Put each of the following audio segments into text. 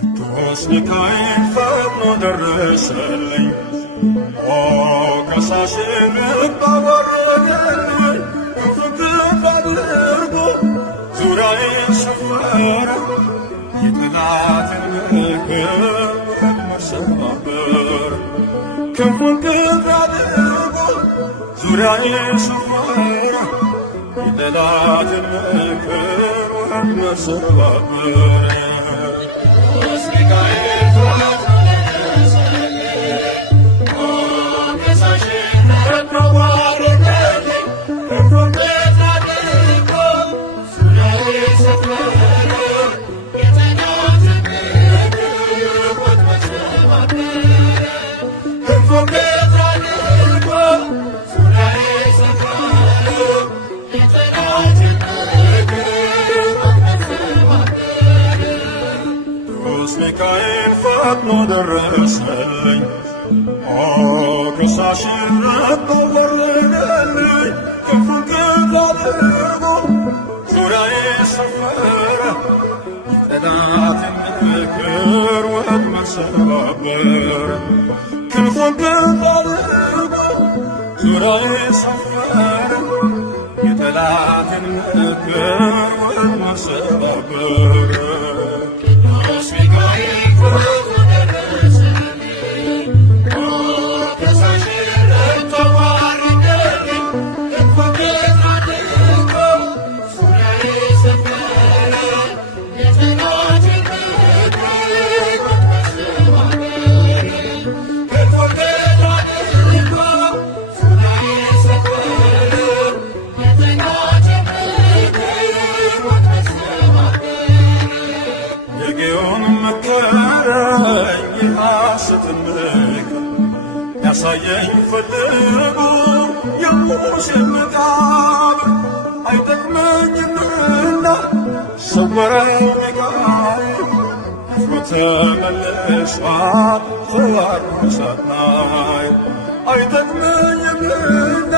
ቅዱስ ሚካኤል ፈጥኖ ደረሰልኝ፣ ከሳሽን ባወረደልኝ፣ ፍቅር አድርጎ ዙሪያዬን ሰፈረ፣ የጠላትን ምክር መሰባበር። ክንፉን ቅፍ አድርጎ ዙሪያዬን ሰፈረ፣ የጠላትን ምክር መሰባበር። ሚካኤል ፈጥኖ ደረሰልኝ፣ ከሳሽን ባወረደልኝ፣ ክንፉን ቅፍ አድርጎ ዙሪያዬን ሰፈረ፣ የጠላትን ምክር ወጥመድ ሰባበረ። ክንፉን ቅፍ አድርጎ ዙሪያዬን ሰፈረ፣ የጠላትን ምክር ወጥመድ ሰባበረ። ያሳየኝ ፈልጎ የሙሴን መቃብር አይጠቅመኝምና ሰወረው ሚካኤል፣ አፍሮ ተመልሷል ተዋርዶ ሰማይ። አይጠቅመኝምና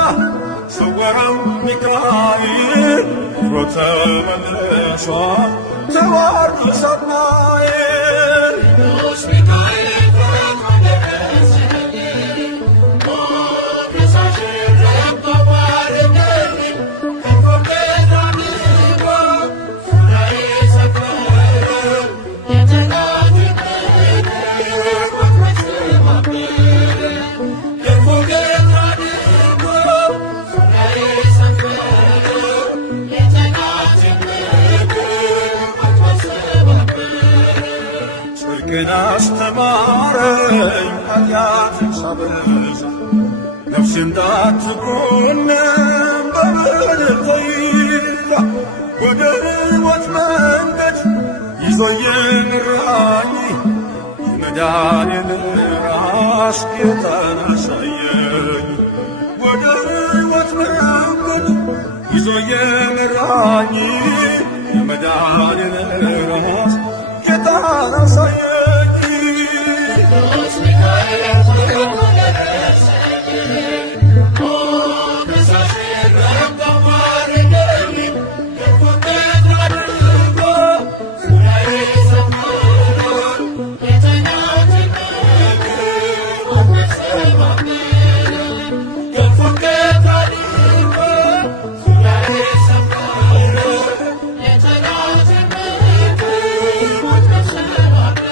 ሰወረው ሚካኤል፣ አፍሮ ተመልሷል ተዋርዶ ሰማይ። ቅዱስ ሚካኤል ግን አስተማረኝ ኃጢአትን ሳበዛ፣ ነፍሴ እንዳትኮነን በበደል ተይዛ፣ ወደ ሕይወት መንገድ ይዞ የመራኝ የመዳኔን ራስ ጌታን አሳየኝ። ወደ ሕይወት መንገድ ይዞ የመራኝ የመዳኔን ራስ ጌታን አሳየኝ። ቅዱስ ሚካኤል ፈጥኖ ደረሰልኝ፣ ከሳሽን ባወረደልኝ፣ ክንፉን ቅፍ አድርጎ ዙሪያዬን ሰፈረ፣ የጠላትን ምክር ወጥመድ ሰባበረ። ክንፉን ቅፍ አድርጎ ዙሪያዬን ሰፈረ፣ የጠላትን ምክር ወጥመድ ሰባበረ።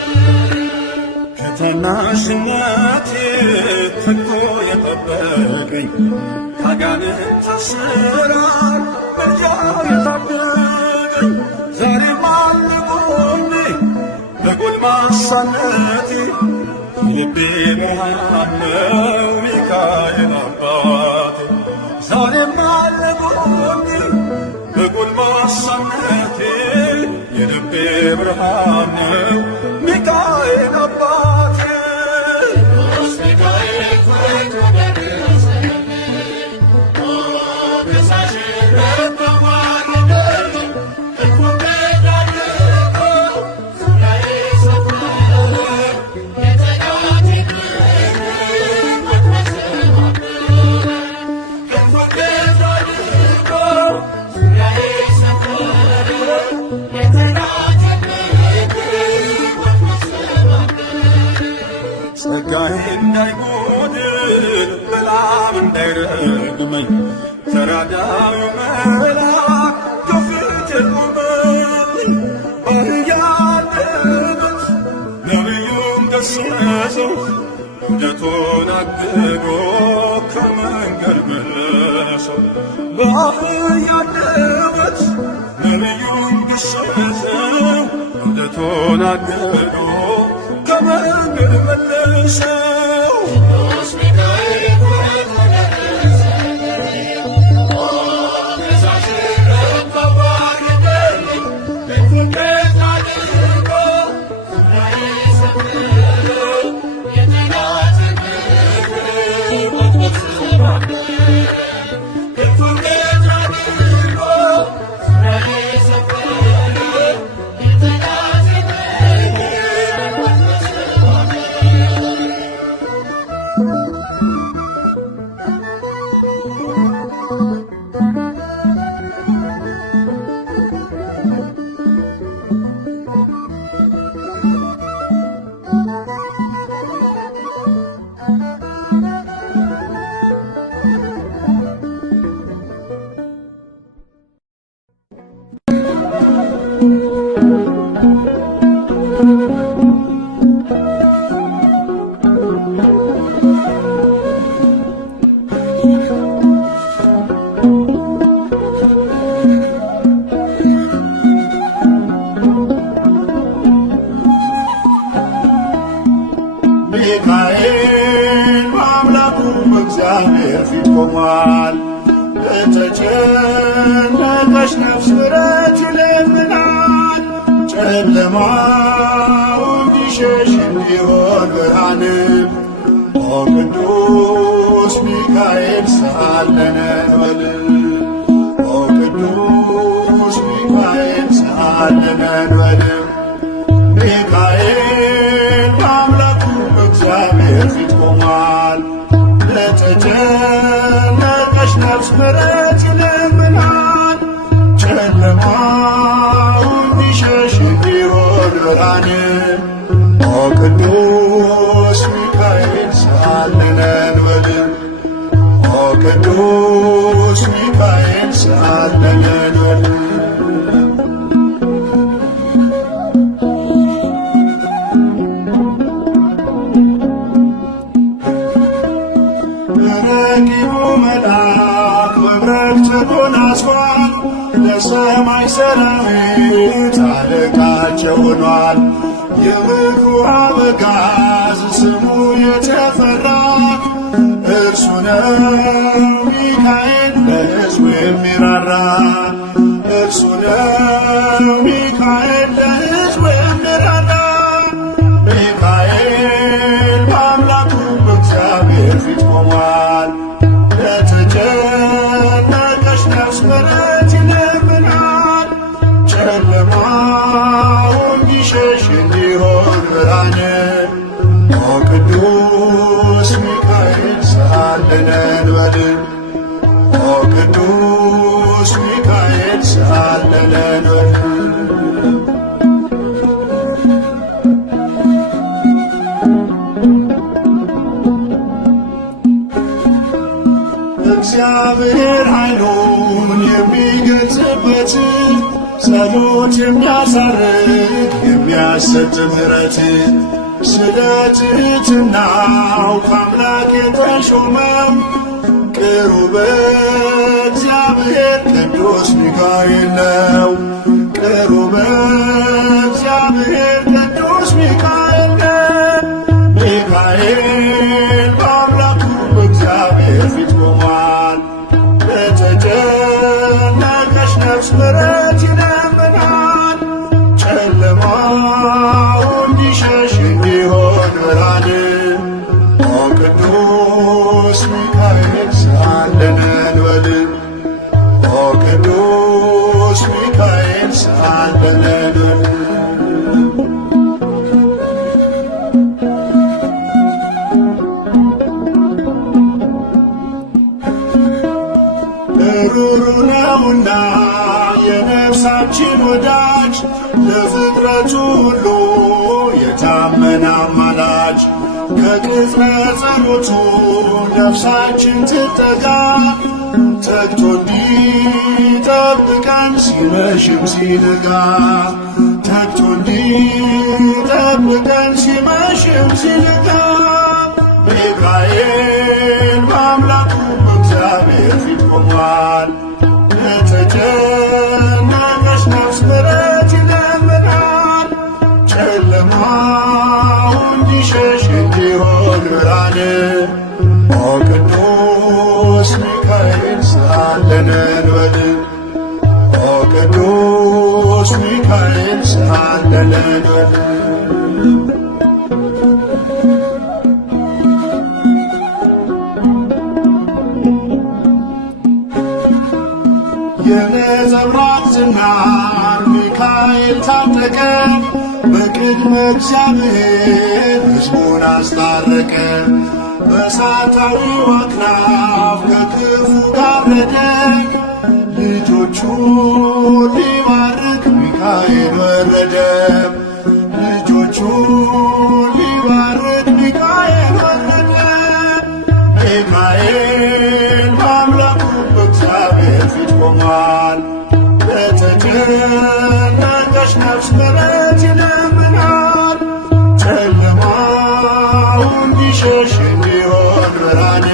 ከታናሽነቴ ተግቶ የጠበቀኝ ከአጋንንት አሰራር በእርጃው የታደገኝ ዛሬም አለ ጎኔ በጎልማሳነቴ የልቤ ብርሃን ነው ሚካኤል አባቴ። ዛሬም አለ ጎኔ በጎልማሳነቴ የልቤ ብርሃን ነው አስቀድመኝ ተራዳዩ መልአክ ከፊቴ ቆመልኝ። በአህያ አንደበት ነቢዩን ገሠጸው ልደቱን አግዶ ከመንገድ መለሰው። በአህያ አንደበት ነቢዩን ገሠጸው ልደቱን አግዶ ከመንገድ መለሰው። ሚካኤል በአምላኩ በእግዚአብሔር ፊት ቆሟል። ለተጨነቀች ነፍስ ምሕረት ይለምናል። ጨለማው እንዲሸሽ እንዲሆን ብርሃንም ኦ ቅዱስ ሚካኤል ሳለነ እንበል። ኦ ቅዱስ ሚካኤል ሳለነ እንበል። ሚካኤል በአምላኩ በእግዚአብሔር ፊት ቆሟል። ለተጨነቀች ነፍስ ምሕረት ይለምናል። ጨለማው እንዲሸሽ እንዲሆን ብርሃንም ኦ ቅዱስ ሚካኤል ሳለነ እንበል። ኦ ቅዱስ ሚካኤል ሳለነ እንበል። ረቂቁ መልአክ መብረቅ ተጎናጽፏል። ለሰማይ ሰራዊት አለቃቸው ሆኗል። የምክሩ አበጋዝ ስሙ የተፈራ እርሱ ነው ሚካኤል ለሕዝቡ የሚራራ። እርሱ ነው ሚካኤል ለሕዝቡ የሚራራ። ሚካኤል በአምላኩ በእግዚአብሔር ፊት ቆሟል። ለተጨነቀች ነፍስ ምሕረት ይለምናል። ጨለማው እንዲሸሽ እንዲሆን ብርሃንም ኦ ቅዱስ ሚካኤል ሳለነ እንበል። ኦ ቅዱስ ሚካኤል ሳለነ እንበል። እግዚአብሔር ኃይሉን የሚገልጽበት ጸሎት የሚያሳርግ የሚያሰጥ ምሕረት ስለ ትሕትናው ከአምላክ የተሾመው ቅሩበ እግዚአብሔር ቅዱስ ሚካኤል ነው። ቅሩበ እግዚአብሔር ቅዱስ ሚካኤል ነው። ሚካኤል በአምላኩ በእግዚአብሔር ፊት ቆሟል። ለተጨነቀች ነፍስ ምሕረት ይለምናል። ጨለማው እንዲሸሽ እንዲሆን ብርሃንም ኦ ቅዱስ ሚካኤል ሳለነ እንበል። ኦ ቅዱስ ሚካኤል ሳለነ እንበል። ሩሩ ነውና የነፍሳችን ወዳጅ ለፍጥረቱ ሁሉ የታመነ አማላጅ ከቅጽረ ጸሎቱ ነፍሳችን ትጠጋ ተግቶ እንዲጠብቀን ሲመሽም ሲነጋ ተግቶ እንዲጠብቀን ሲመሽም ሲነጋ ሚካኤል በአምላኩ በእግዚአብሔር ፊት ቆሟል። ለተጨነቀች ነፍስ ምሕረት ይለምናል። ጨለማው እንዲሸሽ እንዲሆን ብርሃን ኦ ቅዱስ ሚካኤል ስአለነ እንበል። ኦ ቅዱስ ሚካኤል ስአለነ እንበል። የነጸብራቅ ዝናር ሚካኤል ታጠቀ። በቅድመ እግዚአብሔር ሕዝቡን አስታረቀ። በእሳታዊው አክናፍ ከክፉ ጋረደ። ልጆቹን ሊባርክ ሚካኤል ወረደ። ልጆቹን ሊባርክ ሚካኤል ወረደ። ሚካኤል በአምላኩ በእግዚአብሔር ፊት ቆሟል። ለተጨነቀች ነፍስ ምሕረት ይለምናል። ጨለማው እንዲሸሽ እንዲሆን ብርሃን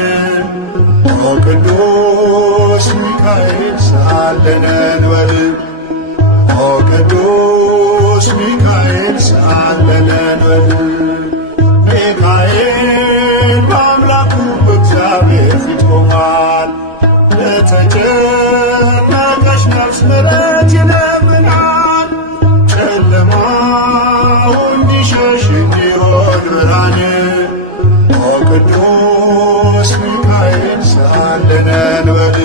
ኦ ቅዱስ ሚካኤል ስአለነ እንበል። ኦ ቅዱስ ሚካኤል ስአለነ እንበል። ሚካኤል በአምላኩ በእግዚአብሔር ፊት ቆሟል። ለተጨነቀች ነፍስ ምሕረት ይለምናል። ጨለማው እንዲሸሽ እንዲሆን ብርሃን ኦ ቅዱስ ሚካኤል ስአለነ እንበል።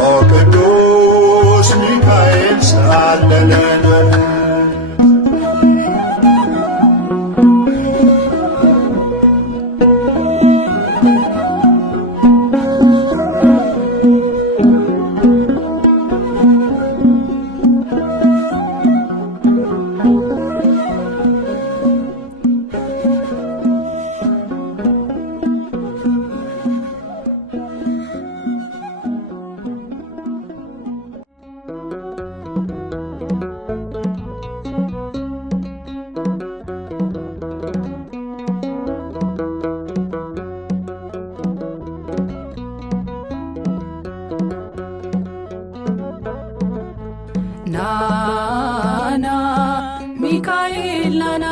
ኦ ቅዱስ ሚካኤል ስአለነ እንበል። ናና ሚካኤል ናና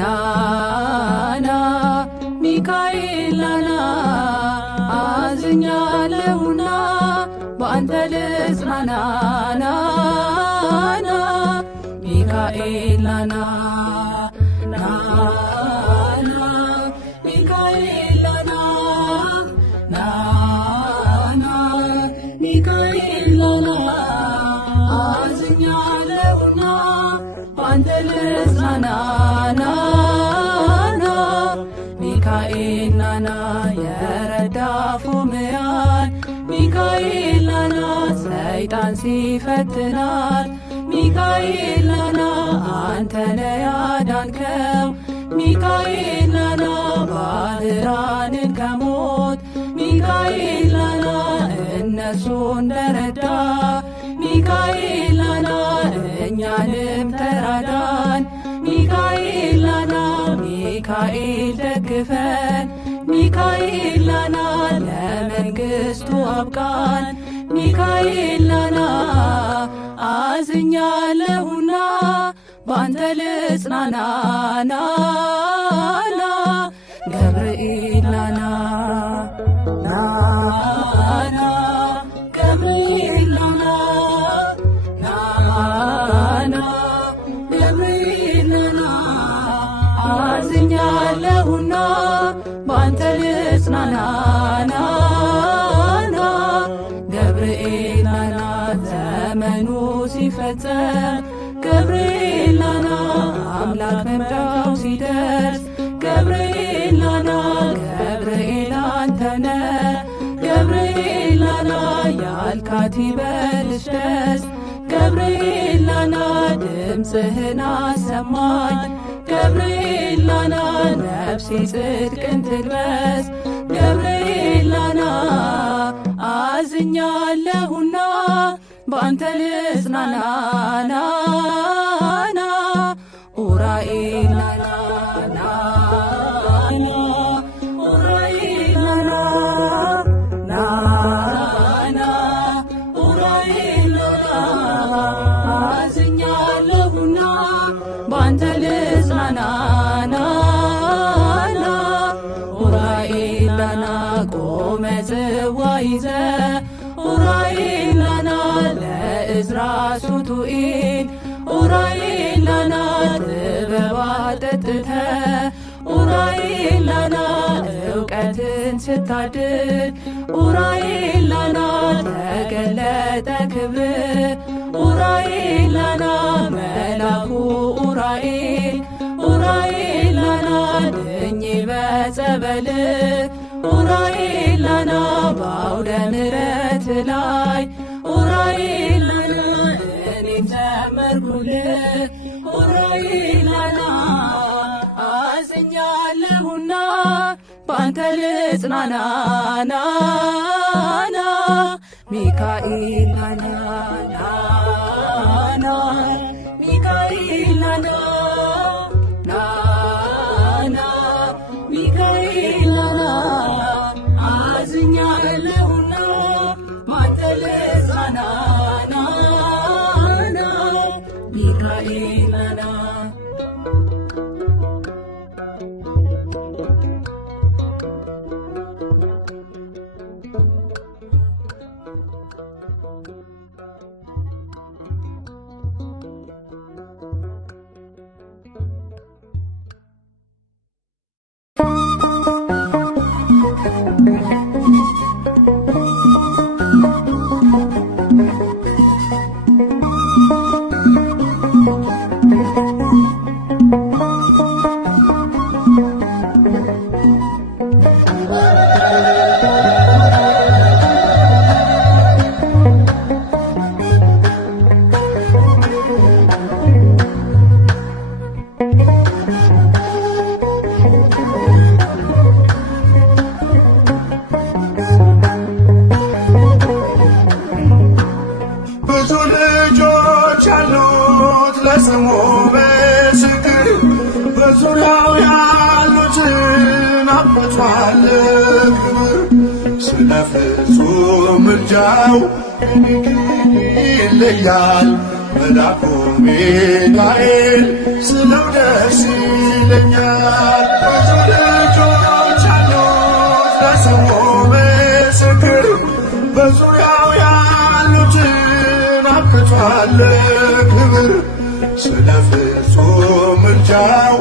ናና ሚካኤል ናና አዝኛለሁና በአንተ ልጽናና ናና ሚካኤል ናና ናና ሚካኤል ናና ናና ሚካኤል ናና አዝኛለሁና በአንተ ልጽናና ናና ሚካኤል ናና የረዳፉ ምያን ሚካኤል ናና ሰይጣን ሲፈትናት ሚካኤል ናና አንተነ ያዳንከው ሚካኤል ናና ባህራንን ከሞት ሚካኤል ናና እነሱ እንደረዳ ሚካኤል ናና እኛንም ተራዳን ሚካኤል ናና ሚካኤል ደግፈን ሚካኤል ናና ለመንግሥቱ አብቃን ሚካኤል ናና አዝኛለሁና በአንተ ልጽናና ናና ገብርኤል ናና ናና ገብርኤል ናና ናና ገብርኤል ናና አዝኛለሁና በአንተ ልጽናና ናና ገብርኤል ናና ዘመኑ ሲፈጸም ገብርኤል ናና አምላክ መምጫው ሲደርስ ገብርኤል ናና ገብርኤል አንተነ ገብርኤል ናና ያልካት ይበልሽ ደስ ገብርኤል ናና ድምፅህን አሰማኝ ገብርኤል ናና ነፍሴ ጽድቅን ትልበስ ገብርኤል ናና አዝኛለሁና በአንተ ልጽናናና ኡራኤል ናና ኡራኤል ናና ኡራኤል አዝኛለሁና በአንተ ልጽናናና ኡራኤል ናና ቆመ ጽዋ ይዘ ኡራኤል ናና ለዕዝራ ሱቱኤል ኡራኤል ናና ጥበብ አጠጥተ ኡራኤል ናና እውቀትን ስታድል ኡራኤል ናና ተገለጠ ክብር ኡራኤል ናና መላኩ ኡራኤል ናና ድኜ በጸበል ኡራኤል ናና በአውደ ምሕረት ላይ ኡራኤል ናና እኔም ዘመርኩልህ ኡራኤል ናና አዝኛለሁና በአንተ ልጽናናና ሚካኤል ናና ሚካኤል ናና ሚካኤል ናና አዝኛለሁና በአንተ ልጽናናና ሚካኤል ናና ብዙ ልጆች አሉት ለስሙ ምስክር በዙሪያው ያሉትን አብቷል ክብር ስለ ፍጹም ምልጃው ይለያል መልአኩ ሚካኤል ስለው ደስ ይለኛል። ብዙ ልጆች አሉት ለስሙ ምስክር በዙሪያው ያሉትን አብቷል ክብር ስለ ፍጹም ምልጃው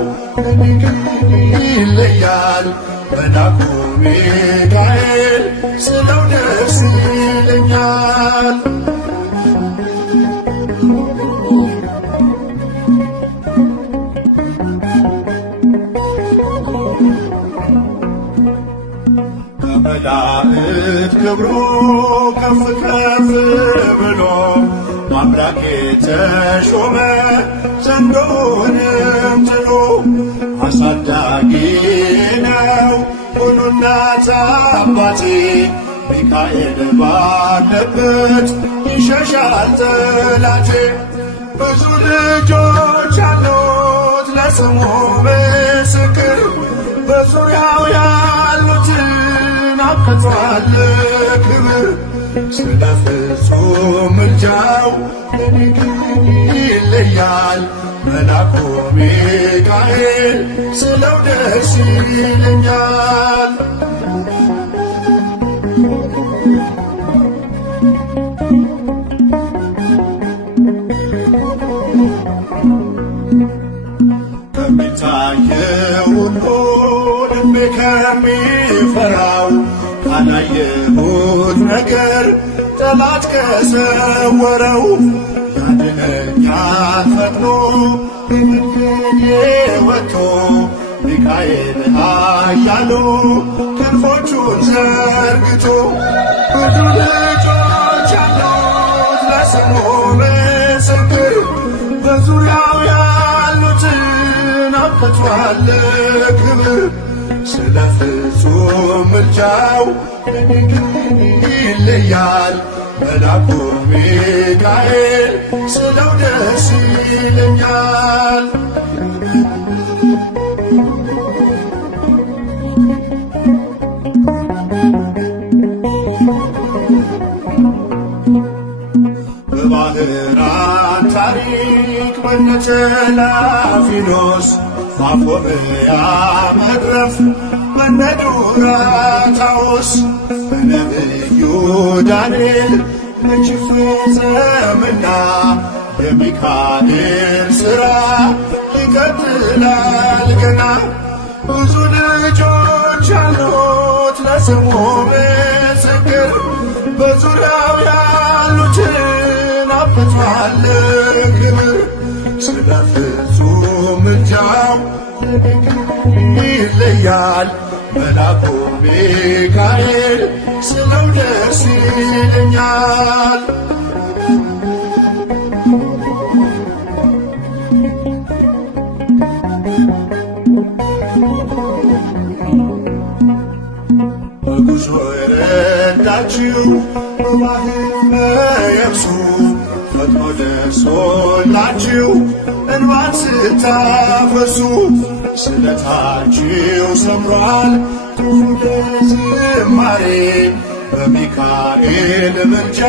ይለያል መልአኩ ሚካኤል ስለው ደስ ይለኛል። ከመላእክት ክብሩ ከፍ ከፍ ብሎ አምላክ የተሾመ ዘንዶውንም ጥሎ አሳዳጊ ነው ሁሉ እናት አባቴ ሚካኤል ባለበት ይሸሻል ጠላቴ። ብዙ ልጆች አሉት ለስሙ ምስክር በዙሪያው ያሉትን አብቅቷል ክብር ስለ ፍጹም ምልጃው ይለያል መልአኩ ሚካኤል ስለው ደስ ይለኛል። ከሚታየው ሁሉ ልቤ ከሚፈራው ካላየሁት ነገር ጠላት ከሰወረው ያድነኛል ፈጥኖ በመንገዴ ወጥቶ ሚካኤል ኃያሉ ክንፎቹን ዘርግቶ። ብዙ ልጆች አሉት ለስሙ ምስክር በዙሪያው ያሉትን አብቅቷል ክብር ስለ ፍጹም ምልጃ ምልጃው ይለያል። መልአኩ ሚካኤል ስለው ደስ ይለኛል። በባህራን ታሪክ በነተላፊኖስ ማፎብያ መድረፍ በነዱራታዎስ በነቢዩ ዳንኤል መች ፈጸምና የሚካኤል ሥራ ይቀጥላል ገና። ብዙ ልጆች አሉት ለስሙ ምስክር በዙሪያው ያሉትን አብቷል ክብር። ስለ ፍጹም ምልጃው ይለያል። መልአኩ ሚካኤል ስለው ደስ ይለኛል። በጉዞ የረዳችው በባህር በየብሱ ፈጥኖ ደርሶላችሁ እንባን ስታፈሱ ስለታችሁ ሰምሯል ክፉ ዝማሬ በሚካኤል ምልጃ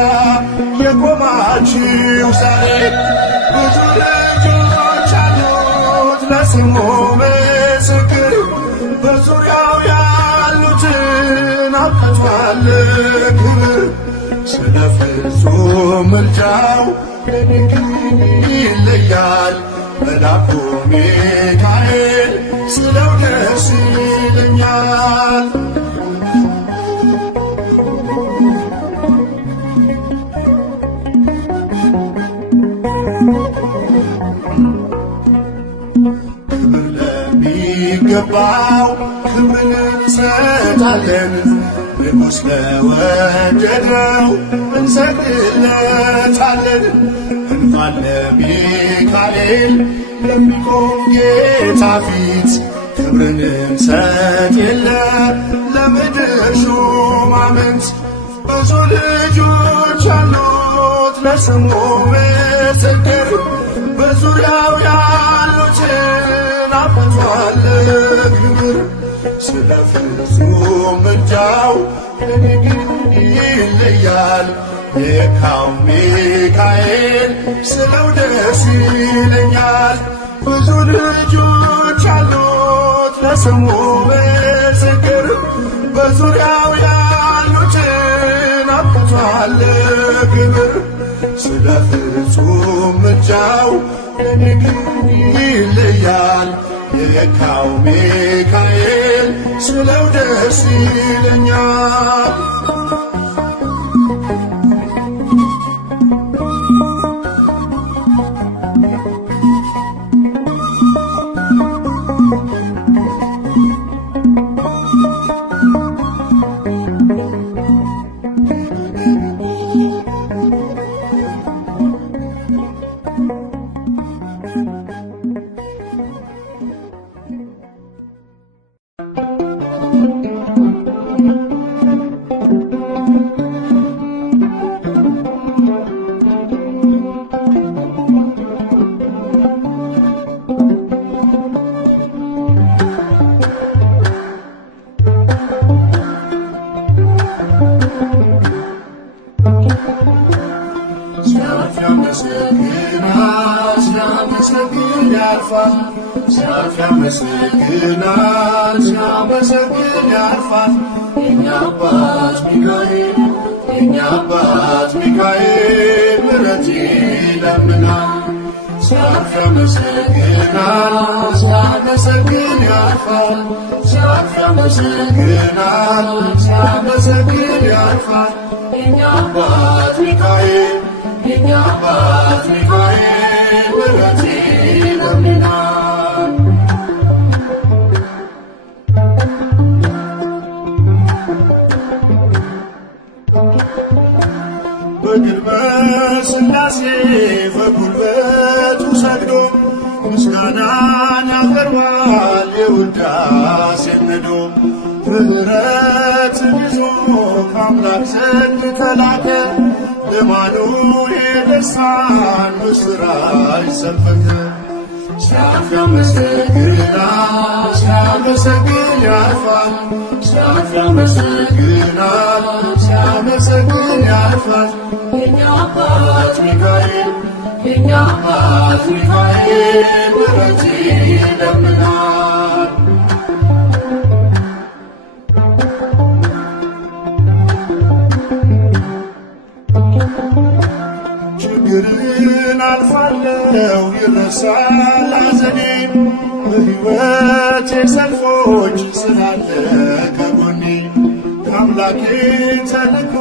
የቆማችሁ ዛሬ። ብዙ ልጆች አሉት ለስሙ ምስክር በዙሪያው ያሉትን አብቅቷል ክብር። ስለ ፍጹም ምልጃው ይለያል። መልአኩ ሚካኤል ስለው ደስ ይለኛል። ክብር ለሚገባው ክብርን እንሰጣለን። ንጉሥ ለወደደው እንሰግድለታለን። እንኳን ለሚካኤል ለሚቆም ጌታ ፊት ክብርን እንሰጥ የለ ለምድር ሹማምንት። ብዙ ልጆች አሉት ለስሙ ምስክር በዙሪያው ያሉትን አብቷል ክብር። ስለ ፍጹም ምልጃው ይለያል። የካው ሚካኤል ስለው ደስ ይለኛል። ብዙ ልጆች አሉት ለስሙ ምስክር በዙሪያው ያሉትን አብቷል ክብር። ስለ ፍጹም ምልጃው ይለያል። የካው ሚካኤል ስለው ደስ ይለኛል። ያመሰግናል ሲያመሰግን ያልፋል። የኛ አባት ሚካኤል የኛ አባት ሚካኤል ምሕረት ይለምናል። ሲያልፍ ያመሰግናል ሲያመሰግን ያልፋል። ሲያልፍ ያመሰግናል ሲያመሰግን ያልፋል። የኛ አባት ሚካኤል የኛ አባት ሚካኤል ምሕረት ይለምናል። በግልበ ሥላሴ በጉልበቱ ሰግዶ ምስጋናን ያቀርባል የውዳሴን ነዶ። ምሕረትን ይዞ ከአምላክ ዘንድ ተላከ። ለአማኑኤል ደስታን ምስራች ሰበከ። ሲያልፍ ያመሰግናል፣ ሲያመሰግን ያልፋል። ሲያልፍ ያመሰግናል፣ ሲያመሰግን ያልፋል። የእኛ አባት ሚካኤል፣ የእኛ አባት ሚካኤል ምሕረት ይለምናል። ችግርን አልፋለው ይረሳል ሐዘኔ። በሕይወቴ ሰልፎች ስላለ ከጎኔ ከአምላኬ ተልኮ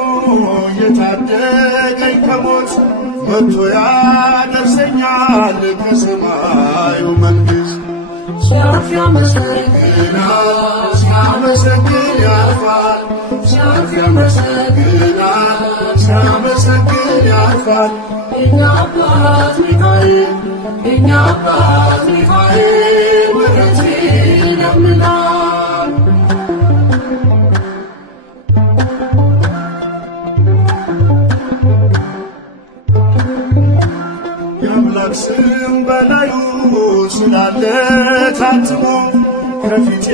የታደገኝ ከሞት መጥቶ ያደርሰኛል ከሰማዩ መንግሥት። ሲያልፍ ያመሰግናል፣ ሲያመሰግን ያልፋል። ሲያልፍ ያመሰግናል፣ ሲያመሰግን ያልፋል። የእኛ አባት ሚካኤል፣ የእኛ አባት ሚካኤል ምሕረት ይለምናል። የአምላክ ስም በላዩ ስላለ ታትሞ ከፊቴ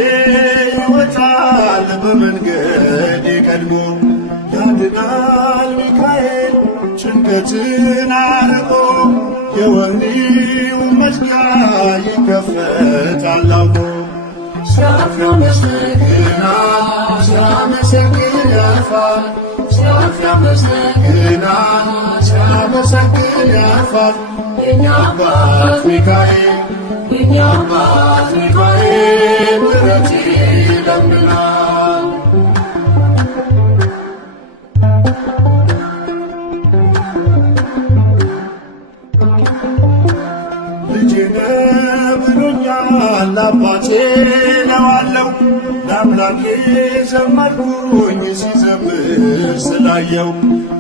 ይወጣል በመንገዴ ቀድሞ። ያድናል ሚካኤል ጭንቀትን አርቆ የወህኒው መዝጊያ ይከፈታል አውቆ። ሲያልፍ ያመሰግናል፣ ሲያመሰግን ያልፋል። ሲያልፍ ያመሰግናል፣ ሲያመሰግን ያልፋል። የእኛ አባት ሚካኤል፣ የእኛ አባት ሚካኤል ምሕረት ይለምናል። ልጄ ነህ ብሎኛል አባቴ ነዋለው። ለአምላኬ ዘመርኩኝ ሲዘምር ስላየው